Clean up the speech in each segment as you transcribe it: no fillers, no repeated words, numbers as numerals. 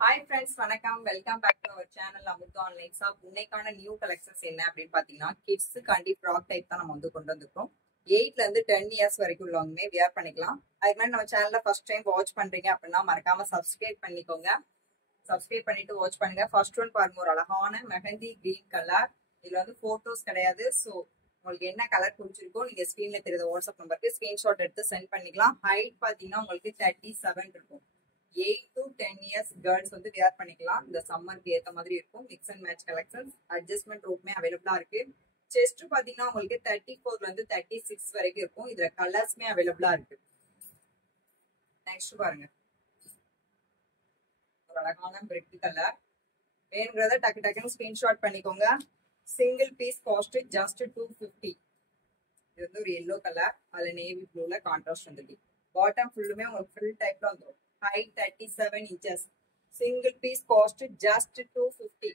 Hi friends, வணக்கம். Welcome back to our channel Amuthu online shop. இன்னைக்கான new collections என்ன அப்படின்னு பாத்தீங்கன்னா கிட்ஸ் காண்டி ஃப்ராக் டைப் தான் நம்ம வந்து கொண்டு வந்திருக்கோம். 8ல இருந்து 10 இயர்ஸ் வரைக்கும் உள்ளவங்க வியர் பண்ணிக்கலாம். அதுக்கு மாதிரி நம்ம சேனல்ல ஃபர்ஸ்ட் டைம் வாட்ச் பண்றீங்க அப்படின்னா மறக்காம சப்ஸ்கிரைப் பண்ணிக்கோங்க. சப்ஸ்கிரைப் பண்ணிட்டு வாட்ச் பண்ணுங்க. ஃபர்ஸ்ட் ஒன் பாருங்க, ஒரு அழகான மெஹந்தி கிரீன் கலர். இதுல வந்து போட்டோஸ் கிடையாது. ஸோ உங்களுக்கு என்ன கலர் பிடிச்சிருக்கோ நீங்க ஸ்கிரீன்ல தெரியுற வாட்ஸ்அப் நம்பருக்கு ஸ்கிரீன்ஷாட் எடுத்து சென்ட் பண்ணிக்கலாம். ஹைட் பாத்தீங்கன்னா உங்களுக்கு 37 இருக்கும். 8 to 10 years girls வந்து வியர் பண்ணிக்கலாம். இந்த சம்மருக்கு ஏத்த மாதிரி இருக்கும். Mix and match collections, adjustment ரோப்புமே அவைலபிளா இருக்கு. செஸ்ட் பாத்தீங்கன்னா உங்களுக்கு 34ல இருந்து 36 வரைக்கும் இருக்கும். இதுல கலர்ஸ்மே அவைலபிளா இருக்கு. நெக்ஸ்ட் பாருங்க, ஒரு அழகான பிரெட் கலர். வேணுங்கிறத டக்கு டக்குன்னு ஸ்கிரீன்ஷாட் பண்ணிக்கோங்க. Single piece cost just 250. இது வந்து ஒரு எல்லோ கலர், அதுல நேவி ப்ளூல கான்ட்ராஸ்ட் வந்துருக்கு. பாட்டம் ஃபுல்லுமே உங்களுக்கு ஃபுல் டைப்ல வந்துடும். Height 37 inches. Single piece cost just 250.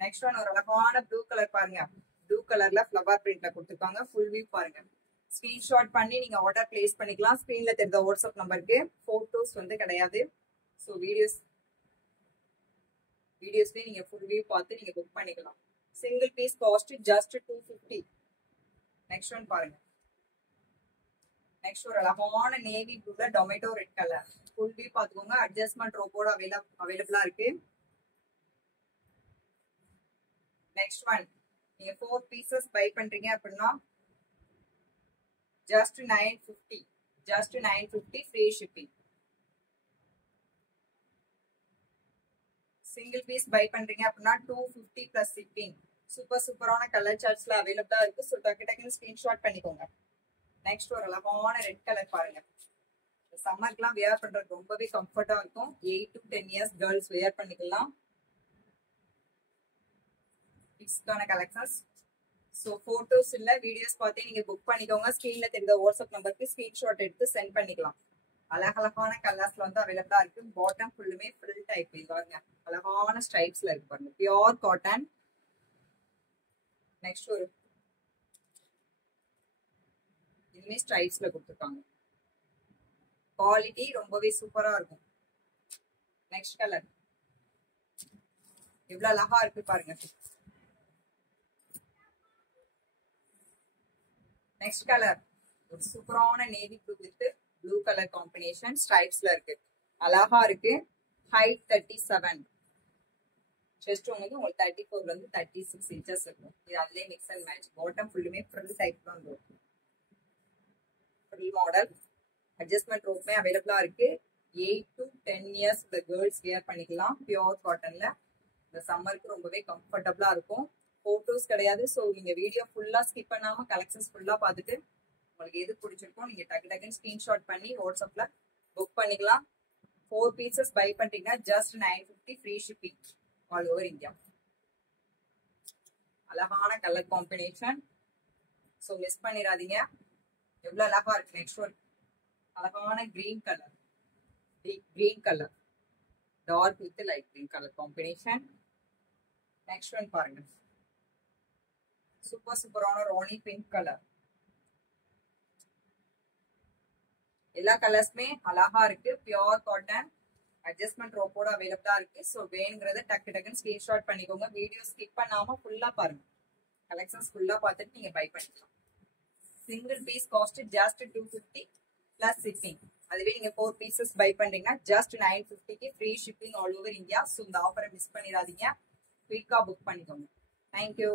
Next one, ஒரு அழகான ப்ளூ கலர் பாருங்க. ப்ளூ கலர்ல ஃப்ளவர் பிரிண்ட்ல கொடுத்துருக்காங்க. ஃபுல் வியூ பாருங்க. ஸ்கிரீன்ஷாட் பண்ணி நீங்க ஆர்டர் பிளேஸ் பண்ணிக்கலாம். ஸ்கிரீன்ல தெரிந்த வாட்ஸ்அப் நம்பருக்கு. போட்டோஸ் வந்து கிடையாது. ஸோ வீடியோஸ்லயே நீங்க ஃபுல் வியூ பார்த்து நீங்க புக் பண்ணிக்கலாம். Single piece cost just 250. Next one பாருங்க. நெக்ஸ்ட் ஒரு அழகான நேவி ப்ளூல tomato red colour. Full view பாத்துக்கோங்க. அட்ஜஸ்ட்மெண்ட் ரோப்போட அவைலபிளா இருக்கு. நெக்ஸ்ட் ஒன், நீங்க 4 பீசஸ் பை பண்றீங்க அப்படின்னா just 950. Just 950 free shipping. Single piece buy பண்றீங்க அப்படின்னா 250 பிளஸ் ஷிப்பிங். சூப்பரான கலர் சார்ட்ஸ்ல அவைலபிளா இருக்கு. ஸோ டக்கு டக்குன்னு ஸ்கிரீன்ஷாட் பண்ணிக்கோங்க. நெக்ஸ்ட் ஒரு அழகான ரெட் கலர் பாருங்க. சம்மருக்குலாம் வியர் பண்றது ரொம்பவே கம்ஃபர்ட்டா இருக்கும். 8 to 10 இயர்ஸ் கேர்ள்ஸ் வியர் பண்ணிக்கலாம். கிட்ஸ்க்கான கலெக்ஷன்ஸ். ஸோ போட்டோஸ் இல்ல வீடியோஸ் பார்த்தே நீங்க புக் பண்ணிக்கோங்க. ஸ்கிரீன்ல தெரிந்த வாட்ஸ்அப் நம்பருக்கு ஸ்கிரீன்ஷாட் எடுத்து சென்ட் பண்ணிக்கலாம். அழகழகான கலர்ஸ்ல வந்து அவைலபிளா இருக்கு. பாட்டம் ஃபுல்லுமே ஃபுல் டைப் பாருங்க. அழகான ஸ்ட்ரைப்ஸ்ல இருக்கு பாருங்க. Pure cotton. நெக்ஸ்ட் ஒரு இதுமே ஸ்ட்ரைப்ஸ்ல கொடுத்துருக்காங்க. குவாலிட்டி ரொம்பவே சூப்பரா இருக்கும். நெக்ஸ்ட் கலர் எவ்வளவு அழகா இருக்கு பாருங்க. நெக்ஸ்ட் கலர் ஒரு சூப்பரான navy blue with blue colour combination ஸ்ட்ரைப்ஸ்ல இருக்கு. அழகா இருக்கு. ஹைட் 37. செஸ்ட் வந்து உங்களுக்கு 34ல இருந்து 36 இன்ச்சஸ் இருக்கும். இது அதுலயே மிக்ஸ் அண்ட் மேட்ச். பாட்டம் ஃபுல்லுமே ஃப்ரண்ட் டைப் தான் இருக்கும். Full model. அட்ஜஸ்ட்மெண்ட் ரோப்புமே அவைலபிளா இருக்கு. 8 to 10 இயர்ஸ் இந்த கேர்ள்ஸ் வியர் பண்ணிக்கலாம். பியோர் காட்டன்ல இந்த சம்மருக்கு ரொம்பவே கம்ஃபர்டபுளா இருக்கும். போட்டோஸ் கிடையாது. ஸோ நீங்க வீடியோ ஃபுல்லா ஸ்கிப் பண்ணாம கலெக்ஷன்ஸ் ஃபுல்லா பார்த்துட்டு உங்களுக்கு எது பிடிச்சிருக்கோ நீங்க டக்கு டக்குன்னு ஸ்கிரீன்ஷாட் பண்ணி வாட்ஸ்அப்ல புக் பண்ணிக்கலாம். 4 பீசஸ் பை பண்றீங்கன்னா just 950 free shipping all over India. அழகான கலர் காம்பினேஷன். ஸோ மிஸ் பண்ணிடாதீங்க. எவ்வளவு அழகா இருக்கு. நெக்ஸ்ட் ஒரு அழகான green colour. Green colour dark with light green colour combination. Next one பாருங்க, சூப்பரான ராணி பிங்க் கலர். எல்லா கலர்ஸ்மே அழகா இருக்கு. Pure cotton. அட்ஜஸ்ட்மெண்ட் ரோப்போட அவைலபிளா இருக்கு. ஸோ வேணுங்கிறத டக்கு டக்குன்னு ஸ்கிரீன்ஷாட் பண்ணிக்கோங்க. வீடியோ ஸ்கிப் பண்ணாம ஃபுல்லா பாருங்க. கலெக்ஷன்ஸ் ஃபுல்லா பார்த்துட்டு நீங்க பை பண்ணிக்கலாம். Single piece cost just 250 plus shipping. அதுவே நீங்க 4 பீசஸ் பை பண்றீங்கன்னா ஜஸ்ட் 950க்கு free shipping all over India. So இந்த ஆஃபரை மிஸ் பண்ணிடாதீங்க. குயிக்கா புக் பண்ணிக்கோங்க. தேங்க்யூ.